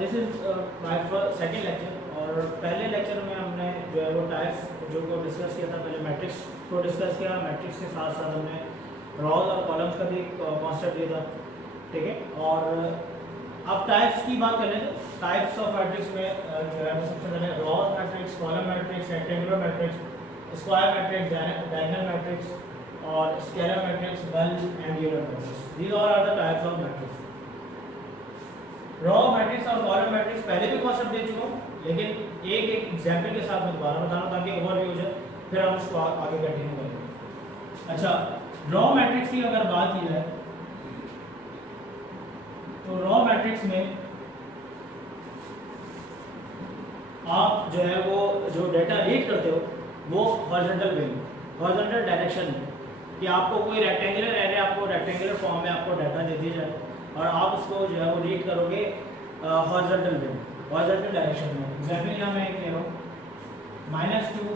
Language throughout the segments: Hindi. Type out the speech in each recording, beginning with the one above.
This is my second lecture. और पहले लेक्चर में हमने जो है वो टाइप्स जो को डिस्कस किया था। पहले मैट्रिक्स को डिस्कस किया, मैट्रिक्स के साथ साथ हमने रॉज और कॉलम्स का भी कॉन्सेप्ट दिया था, ठीक है। और अब टाइप्स की बात करें तो टाइप्स ऑफ मैट्रिक्स में जो है सबसे पहले rows matrix, column matrix, rectangular matrix, square matrix, diagonal matrix और scalar matrix, null and Euler matrix. These all are the types of matrix. Row matrix और कॉलम मैट्रिक्स पहले भी कॉन्सेप्ट दे चुका हूँ, लेकिन एक एक एग्जाम्पल के साथ मैं दोबारा बता रहा हूँ ताकि ओवरव्यू हो जाए, फिर हम उसको आगे कंटिन्यू करेंगे। अच्छा, रॉ मैट्रिक्स की अगर बात की जाए तो रॉ मैट्रिक्स में आप जो है वो जो डेटा रीड करते हो वो हॉरिजॉन्टल वे में, हॉरिजॉन्टल डायरेक्शन में, कि आपको कोई रेक्टेंगुलर एरे, आपको रेक्टेंगुलर फॉर्म में आपको डाटा दे दिया जाए और आप उसको जो है वो रीड करोगे हॉरिजॉन्टल वे, हॉरिजॉन्टल डायरेक्शन में। एग्जाम्पल यहाँ मैं एक ले रहा हूँ, -2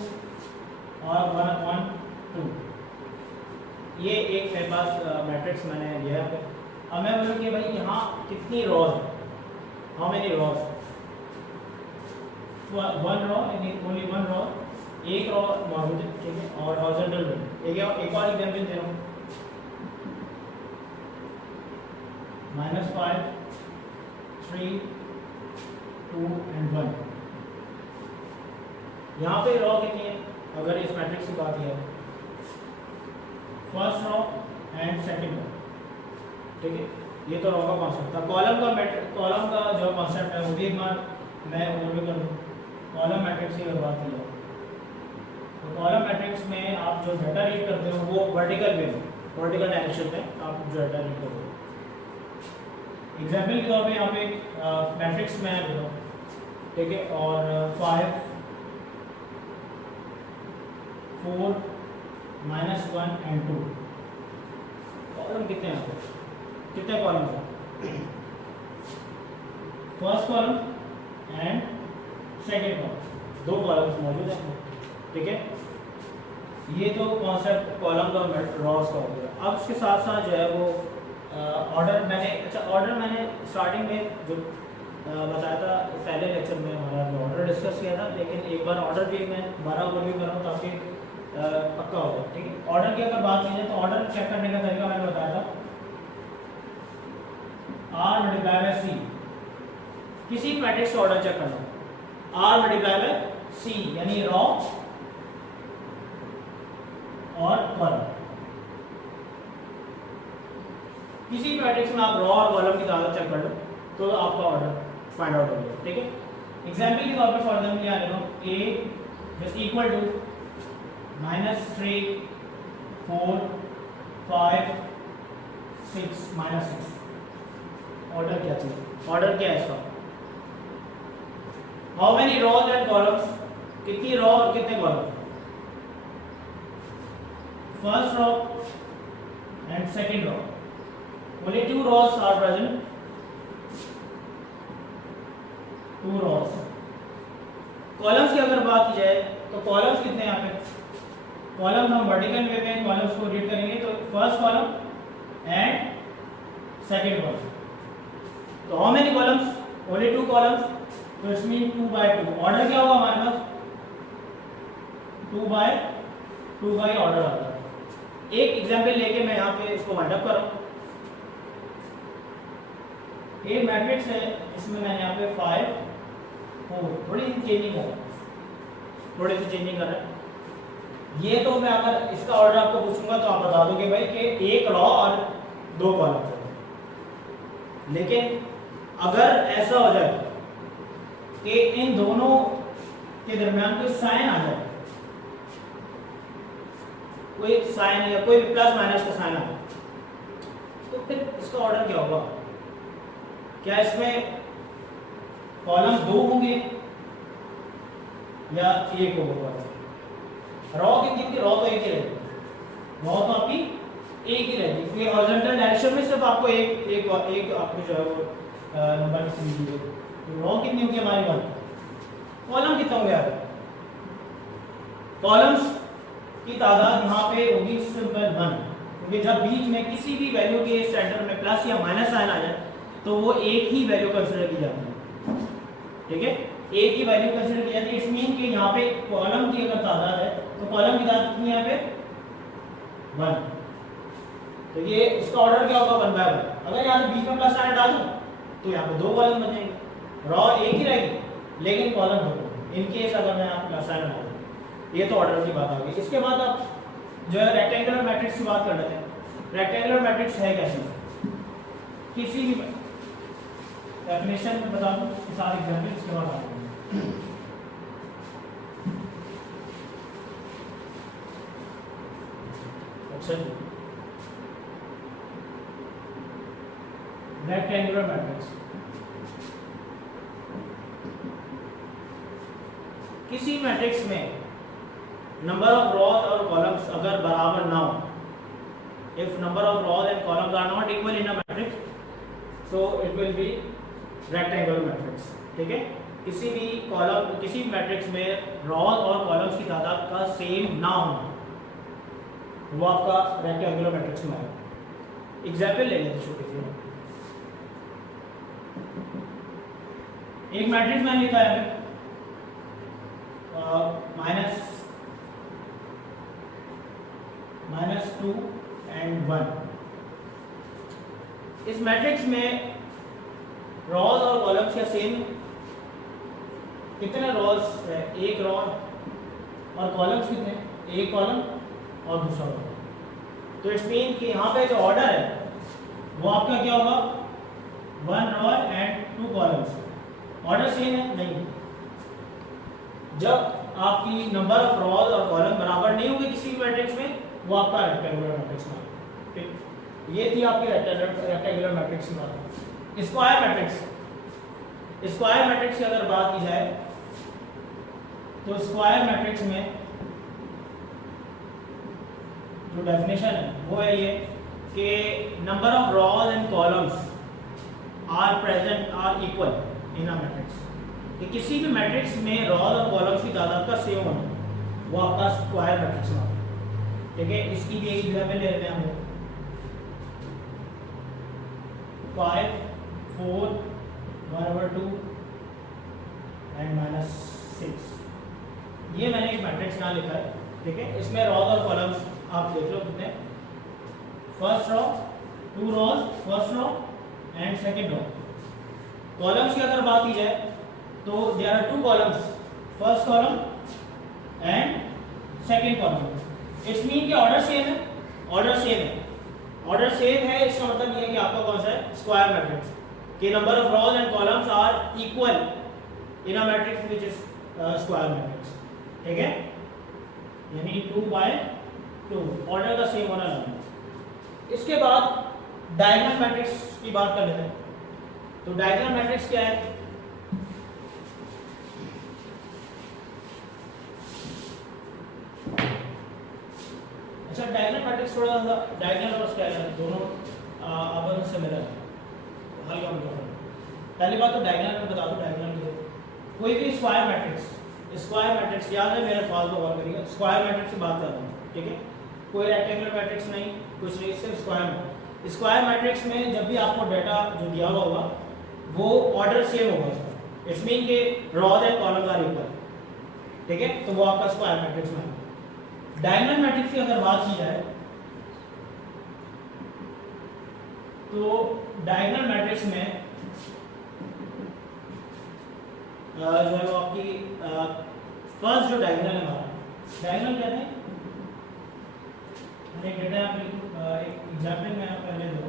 और 1/2। ये एक मेरे पास मैट्रिक्स मैंने लिया है। अब मैं बोलूँ कि भाई यहाँ कितनी रॉज है, how many rows, 1 raw, only 1 raw, एक रॉ मौजूद है, ठीक है। और हॉरिजॉन्टल वे एक और एग्जाम्पल दे रहा हूँ, -5, 3, 2 and 1। यहाँ पे रॉ कितनी है अगर इस मैट्रिक्स की बात किया, first row and second raw, ठीक है। ये तो रॉ का कॉन्सेप्ट था। कॉलम का जो कॉन्सेप्ट है वो भी एक बार मैं ओवरव्यू कर दूँ। कॉलम मैट्रिक्स की अगर बात की जाए तो कॉलम मैट्रिक्स में आप जो डाटा रीड करते हो वो वर्टिकल वे में, वर्टिकल डायरेक्शन में आप जो डाटा रीड करोगे। एग्जाम्पल के तौर पे यहाँ पे मैट्रिक्स में ले लो, ठीक है। और 5, 4, -1 and 2 कॉलम कितने हैं आपको, कितने कॉलम हैं, first column and second column, 2 columns मौजूद हैं, ठीक है। ये तो कॉन्सेप्ट कॉलम का रॉस का हो गया। अब उसके साथ साथ जो है वो ऑर्डर मैंने स्टार्टिंग में जो बताया था पहले लेक्चर में हमारा जो ऑर्डर डिस्कस किया था, लेकिन एक बार ऑर्डर भी मैं दोबारा ओवरव्यू कर रहा हूँ ताकि पक्का हो जाए, ठीक है। ऑर्डर की अगर बात की जाए तो ऑर्डर चेक करने का तरीका मैंने बताया था, R × C। किसी मैट्रिक्स का ऑर्डर चेक करना, R × C यानी रॉ और कॉलम। किसी मैट्रिक्स में आप रॉ और कॉलम की तादाद चेक कर लो तो आपका ऑर्डर फाइंड आउट हो जाएगा, ठीक है। एग्जाम्पल के तौर पर फॉर एग्जाम्पल यहाँ देखो, A is equal to -3, 4, 5, 6, -6। Order क्या चाहिए, ऑर्डर क्या है इसका, how many rows and columns, कितनी रॉ और कितने column, first row and second row, only 2 rows are present, 2 rows। कॉलम्स की अगर बात की जाए तो कॉलम्स कितने हैं यहाँ पे, कॉलम्स हम वर्टिकल वे में कॉलम्स को रीड करेंगे तो first column and second column. तो how many columns, only 2 columns, तो इट्स मीन 2/2। ऑर्डर क्या होगा हमारे पास, 2/2 का ही ऑर्डर आता है। एक एग्जाम्पल लेके मैं यहाँ पे इसको वाइंड अप कर रहा हूँ। एक मैट्रिक्स है, इसमें मैंने यहाँ पे 5, 4 थोड़ी सी चेंजिंग कर रहा है। ये तो मैं अगर इसका ऑर्डर आपको पूछूंगा तो आप बता दोगे भाई कि एक रॉ और 2 कॉलम है। लेकिन अगर ऐसा हो जाए कि इन दोनों के दरमियान कोई साइन आ जाए, कोई साइन या कोई प्लस माइनस का साइन आ जाए, तो फिर इसका ऑर्डर क्या होगा, क्या इसमें कॉलम 2 होंगे या 1 होगा, रॉ कितनी होगी, रॉ तो एक ही रहेगी, रॉ तो आपकी एक ही रहेगी क्योंकि हॉरिजॉन्टल डायरेक्शन में सिर्फ आपको एक आपको जो है वो नंबर की सीरीज है। तो रॉ कितनी होगी हमारी बात, कॉलम कितने होंगे यार, कॉलम्स की तादाद यहाँ पे होगी सिंपल 1, क्योंकि जब बीच में किसी भी वैल्यू के सेंटर में प्लस या माइनस साइन आ जाए तो वो एक ही वैल्यू कंसिडर की जाती है। ठीक है, ए की वैल्यू कंसीडर की जाती है। इट्स मीन कि यहाँ पे कॉलम की अगर तादाद है तो कॉलम की तादाद कितनी है यहाँ पे 1, तो ये इसका ऑर्डर क्या होगा 1 बाय 1। अगर यहाँ से बीच में प्लस साइन डाल दूं तो यहाँ पे 2 कॉलम बचेंगे, रॉ एक ही रहेगी लेकिन कॉलम 2। इन केस अगर मैं यहाँ प्लस साइन डाल दूं, ये तो ऑर्डर की बात आ गई। इसके बाद आप जो है रेक्टेंगुलर मैट्रिक्स की बात कर लेते हैं। रेक्टेंगुलर मैट्रिक्स है क्या चीज, किसी भी डेफिनेशन में बता दूं इसके साथ एग्जांपल, इसके बाद आते हैं। अच्छा जी, रेक्टेंगुलर मैट्रिक्स किसी मैट्रिक्स में नंबर ऑफ रॉज और कॉलम्स अगर बराबर ना हो, if number of rows and columns are not equal in a matrix so it will be rectangular matrix. ठीक है, किसी भी कॉलम किसी मैट्रिक्स में रॉज और कॉलम्स की तादाद का सेम ना होना, वो आपका रेक्टेंगुलर मैट्रिक्स में आएगा। एग्जाम्पल ले लेते छोटी सी, एक मैट्रिक्स मैंने लिखा है -2 and 1। इस मैट्रिक्स में रॉज और कॉलम्स का सेम, कितने रॉज है, एक रॉ, और कॉलम्स कितने, एक कॉलम और दूसरा रॉ। तो इट्स मीन कि यहाँ पे जो ऑर्डर है वो आपका क्या होगा 1 raw and 2 columns. Order same है नहीं, जब आपकी नंबर ऑफ रॉज और कॉलम बराबर नहीं होंगे किसी भी मैट्रिक्स में, वो आपका रेक्टेंगुलर मैट्रिक्स में। ठीक, ये थी आपकी रेक्टेंगुलर मैट्रिक्स की बात। स्क्वायर मैट्रिक्स, स्क्वायर मैट्रिक्स की अगर बात की जाए तो स्क्वायर मैट्रिक्स में जो डेफिनेशन है वो है ये कि number of rows and columns are present are equal in a matrix, कि किसी भी मैट्रिक्स में रॉज और कॉलम्स की तादाद का सेम होना, वो आपका स्क्वायर मैट्रिक्स में। ठीक है, इसकी भी एक एग्जांपल ले लेते हैं हम 5 4 1/2 एंड -6। ये मैंने एक मैट्रिक्स यहाँ लिखा है। ठीक है, इसमें रॉज और कॉलम्स आप देख लो कितने, first row, 2 rows first row and second row. Columns की अगर बात की जाए तो there are 2 columns, first column and second column. It's mean कि ऑर्डर सेम है, ऑर्डर सेम है, ऑर्डर सेम है। इसका मतलब ये है कि आपका कौन सा है स्क्वायर मैट्रिक्स, कि number of rows and columns are equal in a matrix which is square matrix. ठीक है, यानी 2/2 ऑर्डर का सेम होना लगना। इसके बाद डायगोनल मैट्रिक्स की बात कर लेते हैं। तो डायगोनल मैट्रिक्स क्या है, अच्छा डायगोनल मैट्रिक्स थोड़ा सा डायगोनल और स्केलर दोनों आपस में मिलर है, हल्का फुल्का। पहली बात तो डायगोनल में बता दूं, डायगोनल कोई भी स्क्वायर मैट्रिक्स, स्क्वायर मैट्रिक्स याद है मेरे फाल को गौर करिएगा, स्क्वायर मैट्रिक्स की बात कर रहा हूँ। ठीक है, कोई रेक्टेंगुलर मैट्रिक्स नहीं, कुछ नहीं, सिर्फ स्क्वायर। स्क्वायर मैट्रिक्स में जब भी आपको डाटा जो दिया हुआ होगा वो ऑर्डर सेम होगा उसका। इट्स मीन के rows and columns are equal. ठीक है, तो वो आपका स्क्वायर मैट्रिक्स में है। डायगोनल मैट्रिक्स की अगर बात की जाए तो डायगोनल मैट्रिक्स में जो है वो आपकी फर्स्ट जो डायगोनल है हमारा, डायगोनल कहते हैं, एक डेटा आप एक एग्जाम्पल मैं पहले दो,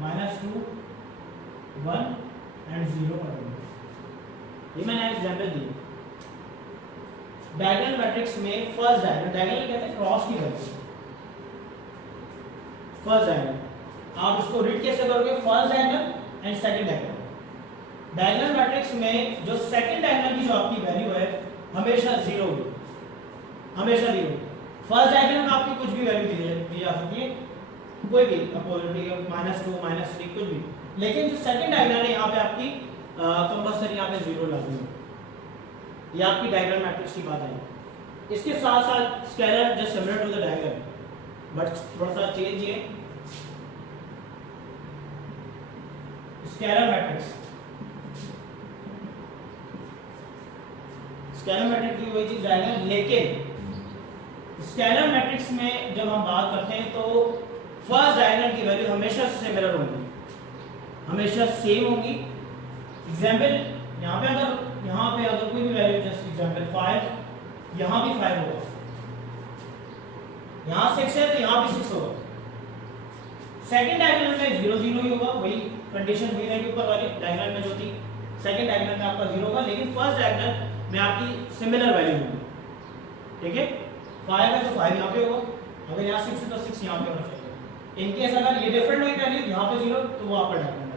-2 1 एंड 0 कर दूंगा, ये मैंने एग्जाम्पल दी। डायगोनल मैट्रिक्स में फर्स्ट डायगोनल, डायगोनल कहते हैं क्रॉस की वैल्यू, फर्स्ट डायगोनल। आप इसको रीड कैसे करोगे, first diagonal and second diagonal. Diagonal matrix में जो सेकंड डायगोनल की जो आपकी वैल्यू है हमेशा 0 होगी, हमेशा 0। फर्स्ट डायगोनल में आपकी कुछ भी वैल्यू दी जा सकती है, कोई भी अपोजिट -2 -3 कुछ भी, लेकिन जो सेकंड डायगोनल है यहाँ पे आपकी कंपल्सरी यहाँ पे 0 लागू है। ये आपकी डायगोनल मैट्रिक्स की बात है। इसके साथ साथ scalar just similar to the diagonal, but थोड़ा सा चेंज है। स्केलर मैट्रिक्स स्केलर मैट्रिक्स की वही चीज डायगोनल, लेकिन स्केलर मैट्रिक्स में जब हम बात करते हैं तो फर्स्ट डायगोनल की वैल्यू हमेशा सिमिलर होगी, हमेशा सेम होगी। एग्जाम्पल यहाँ पे अगर कोई भी वैल्यू, जस्ट एग्जाम्पल 5, यहाँ भी 5 होगा, यहाँ 6 है तो यहाँ भी 6 होगा। सेकंड डायगोनल में 0 0 ही होगा, वही कंडीशन वही रहेगी ऊपर वाली डायगोनल में जो थी। सेकंड डायगोनल में आपका 0 होगा, लेकिन फर्स्ट डायगोनल में आपकी सिमिलर वैल्यू होगी, ठीक है। 5 है तो 5 यहाँ पे होगा, अगर यहाँ 6 है तो 6 यहाँ पे होना चाहिए। इनकेस अगर ये डिफरेंट हुई वैल्यू, यहाँ पे 0 तो वो आपका डायगोनल है।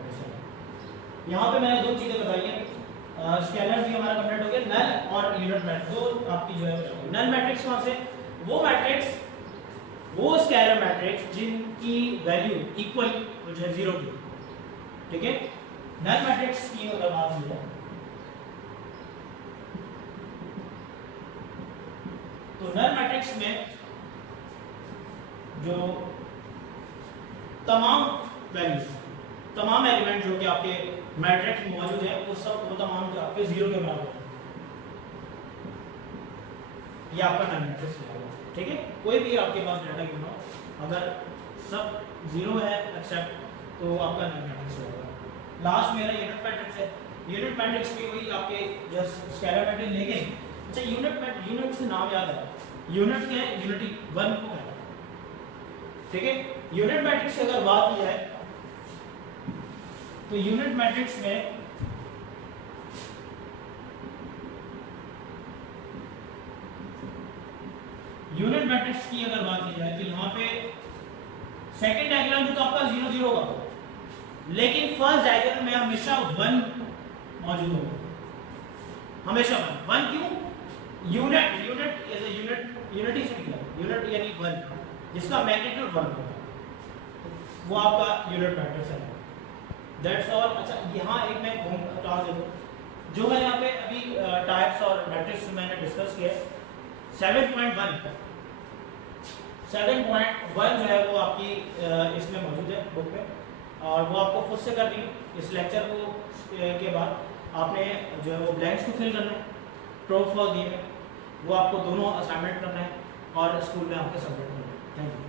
यहाँ पे मैंने दो चीजें बताई हैं, स्केलर भी हमारा कंप्लीट हो गया, नल और यूनिट मैट्रिक्स, दो आपकी जो है नल मैट्रिक्स कौन से, वो मैट्रिक्स, वो स्केलर मैट्रिक्स जिनकी वैल्यू इक्वल जो है 0 की, ठीक है। नल मैट्रिक्स की अगर बात की जाए तो नल मैट्रिक्स में जो तमाम वैल्यूज, तमाम एलिमेंट जो कि आपके मैट्रिक्स में मौजूद है वो तमाम जो आपके 0 के बराबर है, ये आपका नल मैट्रिक्स है, ठीक है। कोई भी आपके पास डाटा गिवन हो, अगर सब 0 है एक्सेप्ट, तो आपका नल मैट्रिक्स होगा। लास्ट मेरा यूनिट मैट्रिक्स है। यूनिट मैट्रिक्स भी वही आपके जस्ट स्केलर मैट्रिक्स, लेकिन अच्छा यूनिट से नाम याद है, यूनिट क्या है, यूनिटी 1 को है, ठीक है। यूनिट मैट्रिक्स की अगर बात की जाए तो यूनिट मैट्रिक्स में यूनिट मैट्रिक्स की अगर बात की जाए तो यहाँ पे सेकंड डायगोनल में तो आपका 0 0 होगा, लेकिन फर्स्ट डायगोनल में हमेशा 1 मौजूद होगा, हमेशा 1 क्यों, यूनिट इज अ यूनिटी से निकला, यूनिट यानी 1 जिसका मैग्नीट्यूड 1 होगा, वो आपका यूनिट मैट्रिक्स है। That's all. अच्छा यहाँ एक मैं क्लास दे दूँ, जो मैं यहाँ पे अभी टाइप्स और मैट्रिक्स मैंने डिस्कस किया, 7.1 जो है वो आपकी इसमें मौजूद है बुक में, और वो आपको खुद से करनी है। इस लेक्चर को के बाद आपने जो है वो ब्लैंक्स को फिल करना है, ट्रू फॉल्स दिए हैं वो आपको दोनों असाइनमेंट करना है और स्कूल में आपके सबमिट करना है। Thank you.